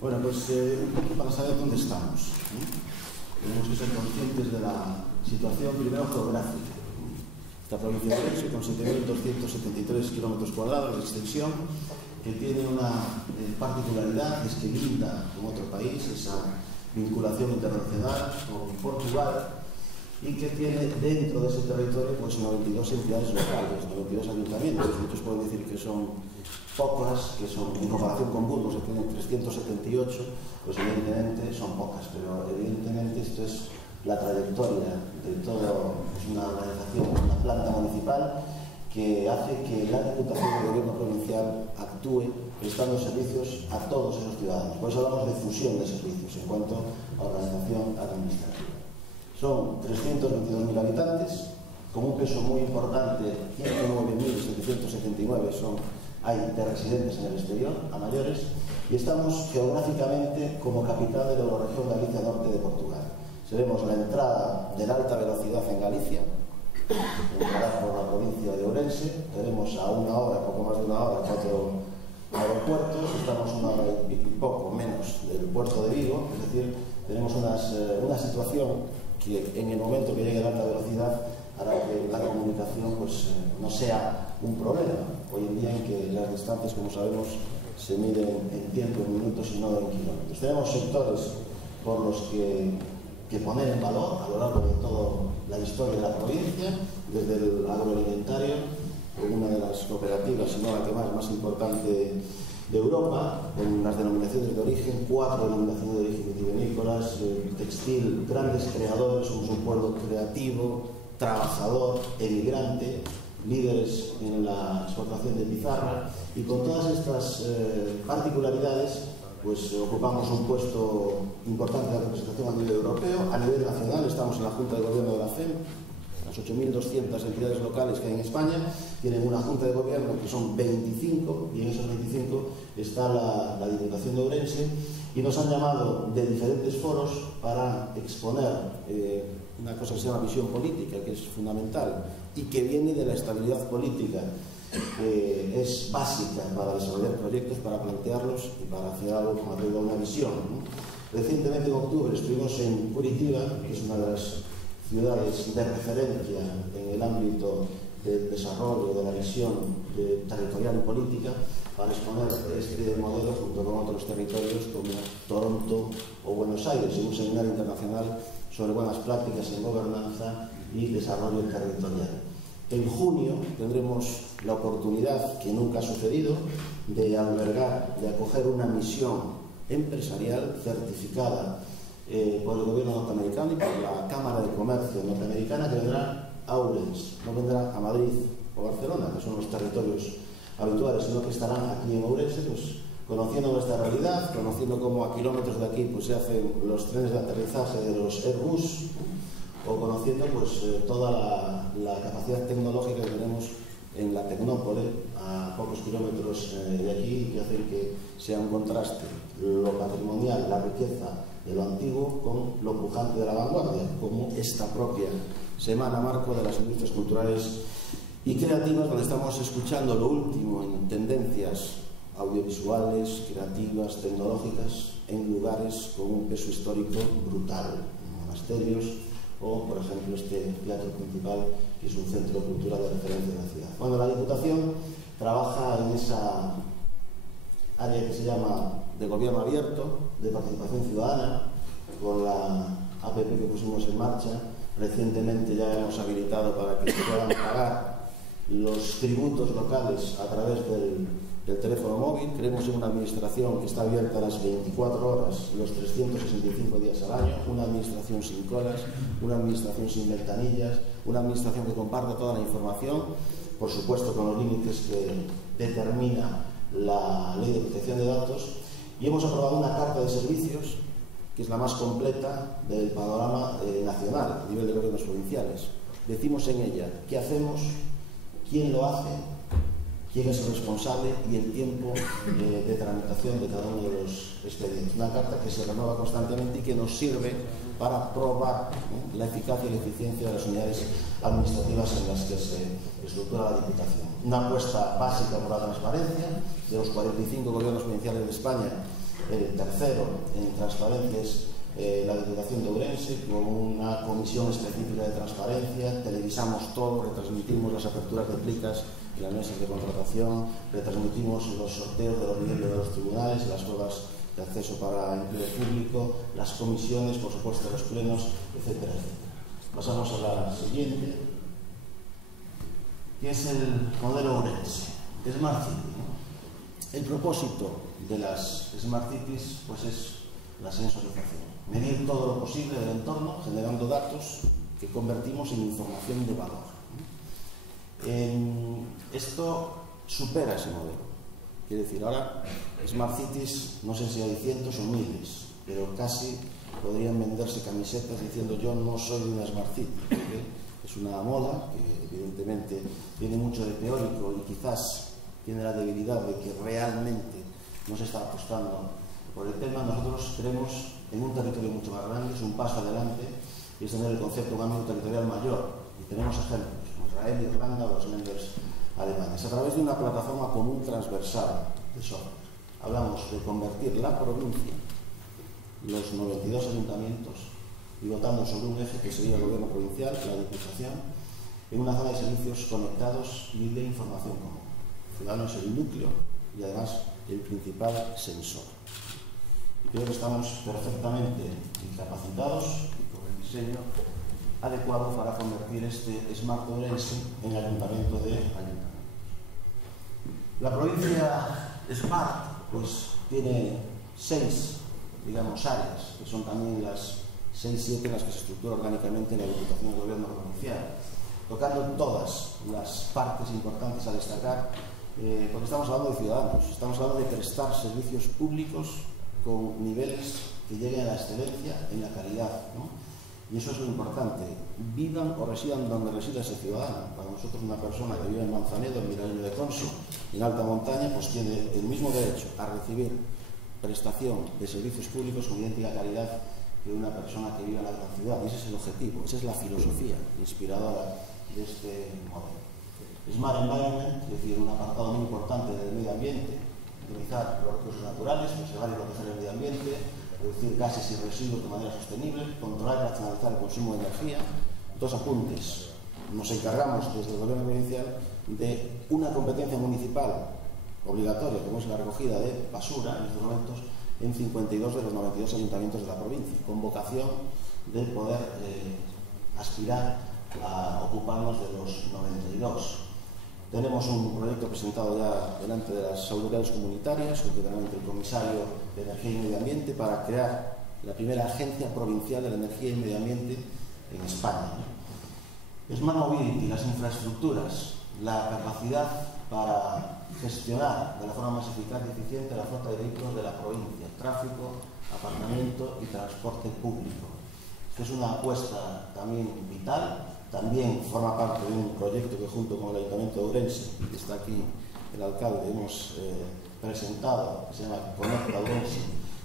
Bueno, pues un poco para saber dónde estamos. Tenemos que ser conscientes de la situación, primero, geográfica. Esta provincia de Ourense, con 7.273 kilómetros cuadrados de extensión, que tiene una particularidad, es que linda con otro país, esa vinculación internacional con Portugal, y que tiene dentro de ese territorio pues 92 entidades locales, 92 ayuntamientos. Muchos pueden decir que son pocas, que son, en comparación con Burgos, que tienen 378, pues evidentemente son pocas, pero evidentemente esto es la trayectoria de todo, pues una organización, una planta municipal que hace que la Diputación del Gobierno Provincial actúe prestando servicios a todos esos ciudadanos. Por eso hablamos de fusión de servicios en cuanto a organización administrativa. Son 322.000 habitantes, con un peso muy importante, 109.779 hay de residentes en el exterior, a mayores, y estamos geográficamente como capital de la Eurorregión Galicia Norte de Portugal. Seremos la entrada de la alta velocidad en Galicia, entrará por la provincia de Ourense. Tenemos a una hora, poco más de una hora, 4 aeropuertos, estamos una hora y poco menos del puerto de Vigo, es decir, tenemos una situación que en el momento que llegue la alta velocidad hará que la comunicación pues, no sea un problema. Hoy en día en que las distancias, como sabemos, se miden en tiempo, en minutos y no en kilómetros. Tenemos sectores por los que poner en valor a lo largo de toda la historia de la provincia, desde el agroalimentario, una de las cooperativas, si no la que más importante de Europa, con las denominaciones de origen, 4 denominaciones de origen vitivinícolas, textil, grandes creadores, somos un pueblo creativo, trabajador, emigrante, líderes en la exportación de pizarra, y con todas estas particularidades pues ocupamos un puesto importante de representación a nivel europeo. A nivel nacional estamos en la Junta de Gobierno de la FEM. Las 8.200 entidades locales que hay en España tienen una Junta de Gobierno que son 25, y en esos 25 está la Diputación de Ourense, y nos han llamado de diferentes foros para exponer una cosa que se llama visión política, que es fundamental y que viene de la estabilidad política, que es básica para desarrollar proyectos, para plantearlos y para hacer algo como arriba una visión, ¿no? Recientemente, en octubre, estuvimos en Curitiba, que es una de las ciudades de referencia en el ámbito del desarrollo de la visión territorial y política, para exponer este modelo junto con otros territorios como Toronto o Buenos Aires, en un seminario internacional sobre buenas prácticas en gobernanza y desarrollo territorial. En junio tendremos la oportunidad, que nunca ha sucedido, de albergar, de acoger una misión empresarial certificada por el gobierno norteamericano y por la Cámara de Comercio norteamericana, que vendrá a Ourense, no vendrá a Madrid o Barcelona, que son los territorios habituales, sino que estarán aquí en Ourense, pues, conociendo nuestra realidad, conociendo cómo a kilómetros de aquí pues, se hacen los trenes de aterrizaje de los Airbus, o conociendo pues, toda la capacidad tecnológica que tenemos en la Tecnópole, a pocos kilómetros de aquí, que hacen que sea un contraste lo patrimonial, la riqueza de lo antiguo con lo pujante de la vanguardia, como esta propia Semana Marco de las Industrias Culturales y Creativas, donde estamos escuchando lo último en tendencias audiovisuales, creativas, tecnológicas, en lugares con un peso histórico brutal, monasterios o, por ejemplo, este teatro principal, que es un centro cultural de referencia de la ciudad. Bueno, la Diputación trabaja en esa área que se llama de gobierno abierto, de participación ciudadana, con la APP que pusimos en marcha. Recientemente ya hemos habilitado para que se puedan pagar los tributos locales a través del teléfono móvil. Creemos en una administración que está abierta las 24 horas, los 365 días al año, una administración sin colas, una administración sin ventanillas, una administración que comparta toda la información, por supuesto con los límites que determina la Ley de Protección de Datos, y hemos aprobado una carta de servicios que es la más completa del panorama nacional a nivel de gobiernos provinciales. Decimos en ella qué hacemos, quién lo hace, quién es el responsable y el tiempo de tramitación de cada uno de los expedientes. Una carta que se renueva constantemente y que nos sirve para probar la eficacia y la eficiencia de las unidades administrativas en las que se estructura la Diputación. Una apuesta básica por la transparencia. De los 45 gobiernos provinciales de España, El tercero en transparencia es la Diputación de Ourense, con una comisión específica de transparencia. Televisamos todo, retransmitimos las aperturas de plicas en las mesas de contratación, retransmitimos los sorteos de los niveles de los tribunales, las pruebas de acceso para empleo público, las comisiones, por supuesto, los plenos, etcétera, etcétera. Pasamos a la siguiente, que es el modelo Ourense, Smart City, ¿no? El propósito de las Smart Cities pues es la sensorización, medir todo lo posible del entorno, generando datos que convertimos en información de valor. Esto supera ese modelo. Quiere decir, ahora Smart Cities, no sé si hay cientos o miles, pero casi podrían venderse camisetas diciendo yo no soy una Smart City, ¿okay? Es una moda que evidentemente tiene mucho de teórico y quizás tiene la debilidad de que realmente no se está apostando por el tema. Nosotros creemos en un territorio mucho más grande, es un paso adelante, y es tener el concepto de un ámbito territorial mayor. Y tenemos ejemplos, Israel, Irlanda o los Länders alemanes, a través de una plataforma común transversal de software. Hablamos de convertir la provincia, los 92 ayuntamientos, pivotando sobre un eje que sería el gobierno provincial, la Diputación, en una zona de servicios conectados y de información común. El ciudadano es el núcleo y además el principal sensor. Y creo que estamos perfectamente capacitados y con el diseño adecuado para convertir este Smart Ourense en el ayuntamiento de ayuntamientos. La provincia Smart pues tiene 6, digamos, áreas, que son también las 6-7 en las que se estructura orgánicamente la Diputación del Gobierno Provincial, tocando todas las partes importantes a destacar, porque estamos hablando de ciudadanos, estamos hablando de prestar servicios públicos con niveles que lleguen a la excelencia en la calidad, ¿no? Y eso es lo importante, vivan o residan donde resida ese ciudadano. Para nosotros una persona que vive en Manzanedo, en Miralillo de Conso, en alta montaña, pues tiene el mismo derecho a recibir prestación de servicios públicos con idéntica calidad que una persona que vive en la gran ciudad. Y ese es el objetivo, esa es la filosofía inspiradora de este modelo. Smart Environment, es decir, un apartado muy importante del medio ambiente, utilizar los recursos naturales, preservar y proteger el medio ambiente, reducir gases y residuos de manera sostenible, controlar y racionalizar el consumo de energía. Dos apuntes. Nos encargamos desde el Gobierno provincial de una competencia municipal obligatoria, como es la recogida de basura en estos momentos en 52 de los 92 ayuntamientos de la provincia, con vocación de poder aspirar a ocuparnos de los 92. Tenemos un proyecto presentado ya delante de las autoridades comunitarias, concretamente el comisario de Energía y Medio Ambiente, para crear la primera agencia provincial de la energía y medio ambiente en España. Smart Mobility, las infraestructuras, la capacidad para gestionar de la forma más eficaz y eficiente la flota de vehículos de la provincia, tráfico, aparcamiento y transporte público. Esta es una apuesta también vital. También forma parte de un proyecto que junto con el Ayuntamiento de Ourense, que está aquí el alcalde, hemos presentado, que se llama Conecta Ourense,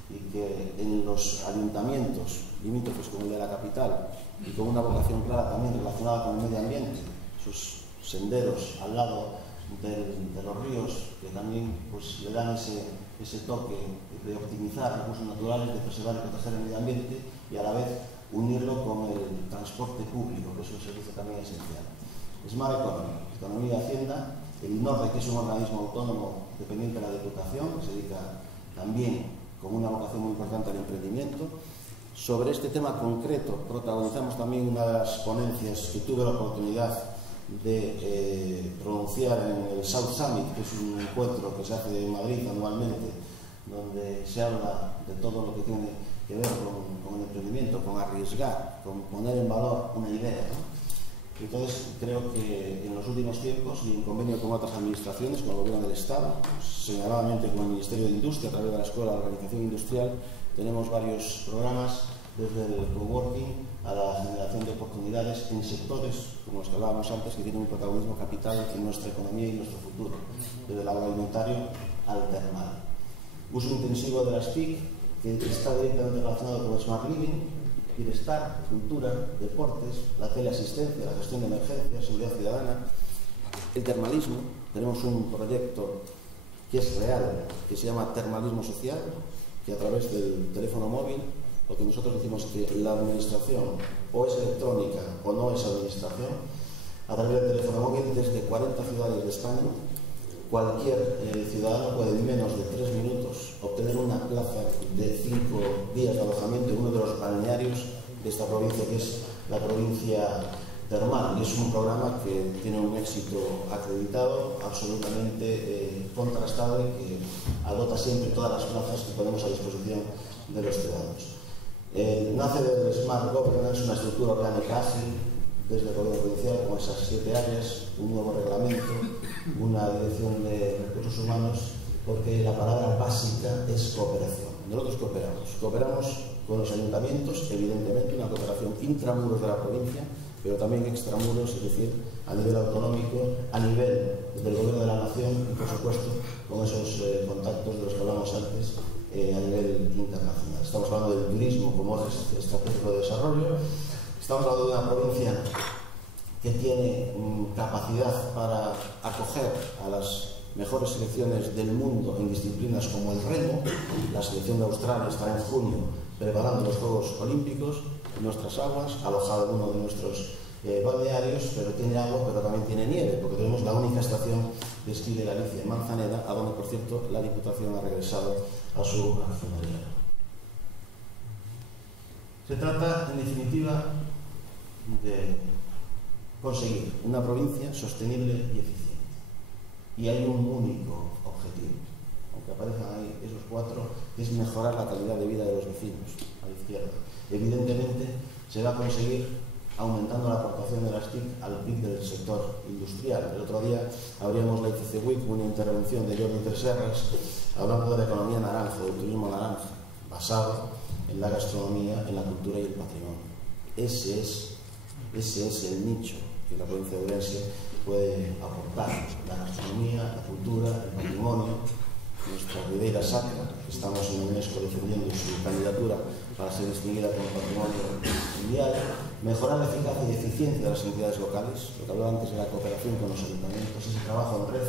y que en los ayuntamientos limítrofes como el de la capital y con una vocación clara también relacionada con el medio ambiente, sus senderos al lado de los ríos, que también pues, le dan ese toque de optimizar recursos naturales, de preservar y proteger el medio ambiente y a la vez unirlo con el transporte público, que es un servicio también esencial. Smart Economy, Economía y Hacienda, el INORDE, que es un organismo autónomo dependiente de la Diputación, que se dedica también con una vocación muy importante al emprendimiento. Sobre este tema concreto protagonizamos también una de las ponencias que tuve la oportunidad de pronunciar en el South Summit, que es un encuentro que se hace en Madrid anualmente, donde se habla de todo lo que tiene que ver con el emprendimiento, con arriesgar, con poner en valor una idea, ¿no? Entonces, creo que en los últimos tiempos, y en convenio con otras administraciones, con el Gobierno del Estado, señaladamente con el Ministerio de Industria, a través de la Escuela de Organización Industrial, tenemos varios programas, desde el coworking a la generación de oportunidades en sectores, como los que hablábamos antes, que tienen un protagonismo capital en nuestra economía y nuestro futuro, desde el agroalimentario al termal. Uso intensivo de las TIC, que está directamente relacionado con el Smart Living, bienestar, cultura, deportes, la teleasistencia, la gestión de emergencias, seguridad ciudadana, el termalismo. Tenemos un proyecto que es real, que se llama Termalismo Social, que a través del teléfono móvil, lo que nosotros decimos que la administración o es electrónica o no es administración, a través del teléfono móvil desde 40 ciudades de España, cualquier ciudadano puede en menos de 3 minutos obtener una plaza de 5 días de alojamiento en uno de los balnearios de esta provincia, que es la provincia termal, y es un programa que tiene un éxito acreditado, absolutamente contrastado, y que agota siempre todas las plazas que ponemos a disposición de los ciudadanos. Nace del Smart Governance, una estructura orgánica ágil desde el gobierno provincial con esas 7 áreas, un nuevo reglamento, una dirección de recursos humanos, porque la palabra básica es cooperación. Nosotros cooperamos con los ayuntamientos, evidentemente una cooperación intramuros de la provincia, pero también extramuros, es decir, a nivel autonómico, a nivel del Gobierno de la Nación y, por supuesto, con esos contactos de los que hablamos antes a nivel internacional. Estamos hablando del turismo como eje estratégico de desarrollo, estamos hablando de una provincia que tiene capacidad para acoger a las mejores selecciones del mundo en disciplinas como el remo. La selección de Australia estará en junio preparando los Juegos Olímpicos en nuestras aguas, alojado en uno de nuestros balnearios, pero tiene agua, pero también tiene nieve, porque tenemos la única estación de esquí de Galicia, en Manzaneda, a donde, por cierto, la Diputación ha regresado a su accionariado. Se trata, en definitiva, de conseguir una provincia sostenible y eficiente. Y hay un único objetivo, aunque aparezcan ahí esos 4, que es mejorar la calidad de vida de los vecinos, a la izquierda. Evidentemente, se va a conseguir aumentando la aportación de las TIC al PIB del sector industrial. El otro día abríamos la ICC Week, una intervención de Jordi Tresserras, hablando de la economía naranja, del turismo naranja, basado en la gastronomía, en la cultura y el patrimonio. Ese es el nicho que la provincia de Ourense puede aportar: la gastronomía, la cultura, el patrimonio, nuestra Ribeira Sacra, que estamos en UNESCO defendiendo su candidatura para ser distinguida como patrimonio mundial, mejorar la eficacia y eficiencia de las entidades locales, lo que hablaba antes de la cooperación con los ayuntamientos, ese trabajo en red,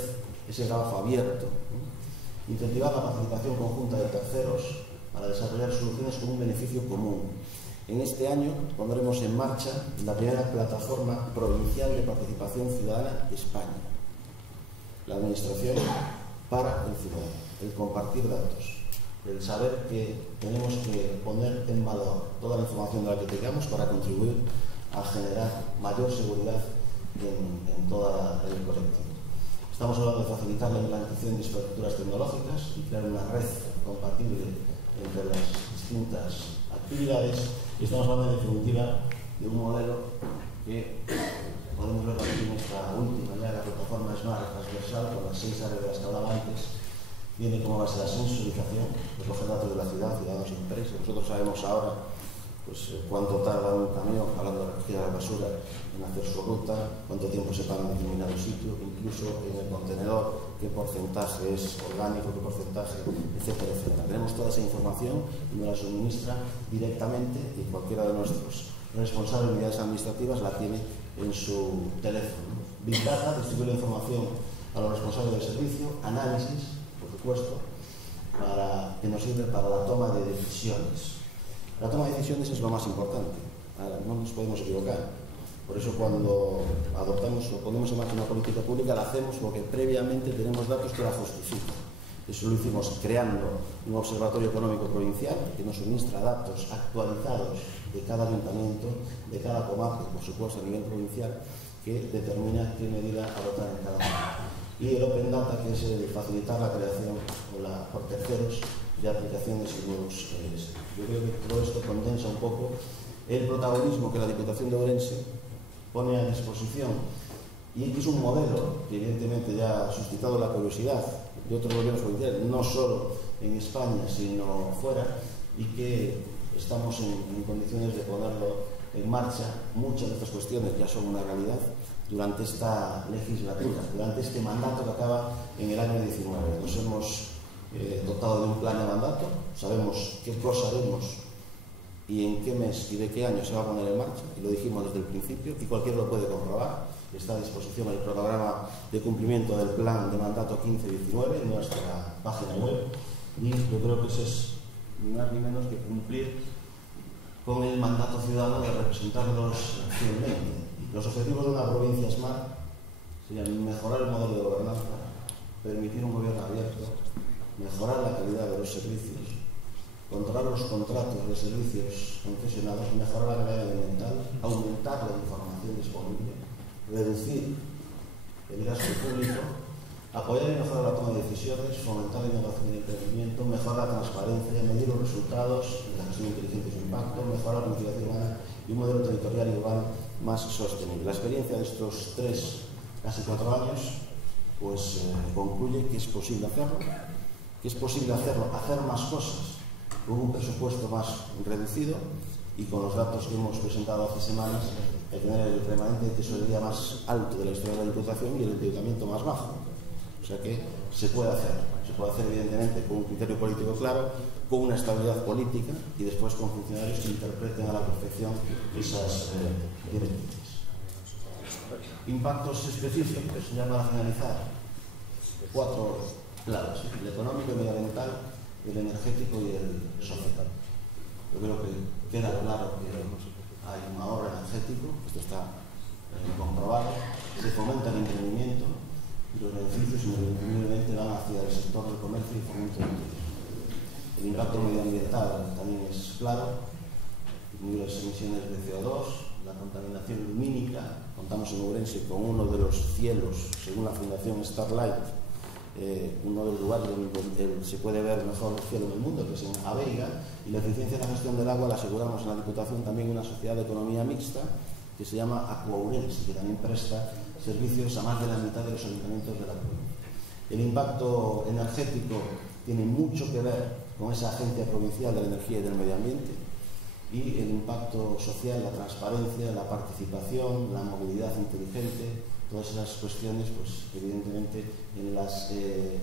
ese trabajo abierto, incentivar la participación conjunta de terceros para desarrollar soluciones con un beneficio común. En este año pondremos en marcha la primera plataforma provincial de participación ciudadana de España. La administración para el ciudadano, el compartir datos, el saber que tenemos que poner en valor toda la información de la que tengamos para contribuir a generar mayor seguridad en todo el colectivo. Estamos hablando de facilitar la implantación de infraestructuras tecnológicas y crear una red compatible entre las distintas actividades, y estamos hablando en definitiva de un modelo que podemos ver aquí en nuestra última, ya la plataforma Smart transversal, con las 6 áreas de las que hablaba antes. Viene como base la sensorización, recoger datos de la ciudad, ciudadanos y empresas. Nosotros sabemos ahora pues, cuánto tarda un camión, hablando de la recogida de la basura, en hacer su ruta, cuánto tiempo se paga en determinado sitio, incluso en el contenedor, qué porcentaje es orgánico, qué porcentaje, etcétera, etcétera. Tenemos toda esa información y nos la suministra directamente, y cualquiera de nuestros responsables de unidades administrativas la tiene en su teléfono. Big Data distribuye la información a los responsables del servicio, análisis, por supuesto, que nos sirve para la toma de decisiones. La toma de decisiones es lo más importante. Ahora, no nos podemos equivocar. Por eso cuando adoptamos o ponemos en marcha una política pública, la hacemos porque previamente tenemos datos que la justifican. Eso lo hicimos creando un observatorio económico provincial que nos suministra datos actualizados de cada ayuntamiento, de cada comarca, por supuesto a nivel provincial, que determina qué medida adoptar en cada momento. Y el Open Data, que es facilitar la creación por terceros de aplicaciones y nuevos servicios. Yo creo que todo esto condensa un poco el protagonismo que la Diputación de Ourense pone a disposición, y es un modelo que evidentemente ya ha suscitado la curiosidad de otros gobiernos provinciales, no solo en España, sino fuera, y que estamos en condiciones de ponerlo en marcha. Muchas de estas cuestiones ya son una realidad durante esta legislatura, durante este mandato que acaba en el año 19. Nos hemos dotado de un plan de mandato, sabemos qué cosa haremos y en qué mes y de qué año se va a poner en marcha, y lo dijimos desde el principio, y cualquiera lo puede comprobar. Está a disposición el programa de cumplimiento del plan de mandato 15-19 en nuestra página web, y yo creo que ese es ni más ni menos que cumplir con el mandato ciudadano de representarlos fielmente. Los objetivos de una provincia SMART serían mejorar el modelo de gobernanza, permitir un gobierno abierto, mejorar la calidad de los servicios, controlar los contratos de servicios concesionados, mejorar la calidad ambiental, aumentar la información disponible, reducir el gasto público, apoyar y mejorar la toma de decisiones, fomentar la innovación y el emprendimiento, mejorar la transparencia, medir los resultados de la gestión inteligente y su impacto, mejorar la mitigación humana y un modelo territorial y urbano más sostenible. La experiencia de estos casi 4 años, pues concluye que es posible hacerlo, hacer más cosas con un presupuesto más reducido y con los datos que hemos presentado hace semanas, el tener el remanente de tesorería más alto de la historia de la Diputación y el endeudamiento más bajo. O sea que se puede hacer evidentemente con un criterio político claro, con una estabilidad política y después con funcionarios que interpreten a la perfección esas directrices. Impactos específicos, ya para finalizar, 4 claves: el económico, el medioambiental, el energético y el social. Yo creo que queda claro que hay un ahorro energético, esto está comprobado, se fomenta el emprendimiento y los beneficios indiscutiblemente van hacia el sector del comercio y fomento del turismo. El impacto medioambiental también es claro, disminuir las emisiones de CO2, la contaminación lumínica. Contamos en Ourense con uno de los cielos, según la Fundación Starlight, uno de los lugares donde se puede ver mejor el cielo del mundo, que es en Aveiga, y la eficiencia en la gestión del agua la aseguramos en la Diputación también una sociedad de economía mixta que se llama Aqua Ourense, que también presta servicios a más de la mitad de los ayuntamientos de la provincia. El impacto energético tiene mucho que ver con esa Agencia Provincial de la Energía y del Medio Ambiente, y el impacto social, la transparencia, la participación, la movilidad inteligente, todas esas cuestiones, pues evidentemente en las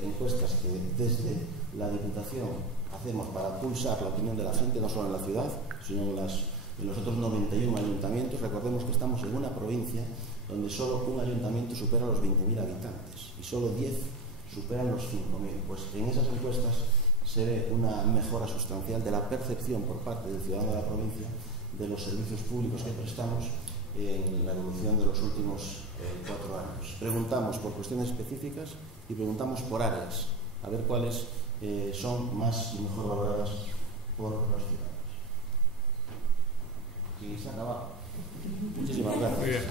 encuestas que desde la Diputación hacemos para pulsar la opinión de la gente, no solo en la ciudad, sino en los otros 91 ayuntamientos. Recordemos que estamos en una provincia donde solo un ayuntamiento supera los 20.000 habitantes y solo 10 superan los 5.000. Pues en esas encuestas se ve una mejora sustancial de la percepción por parte del ciudadano de la provincia de los servicios públicos que prestamos en la evolución de los últimos 4 años. Preguntamos por cuestiones específicas y preguntamos por áreas, a ver cuáles son más y mejor valoradas por los ciudadanos. Y se ha acabado. Muchísimas gracias.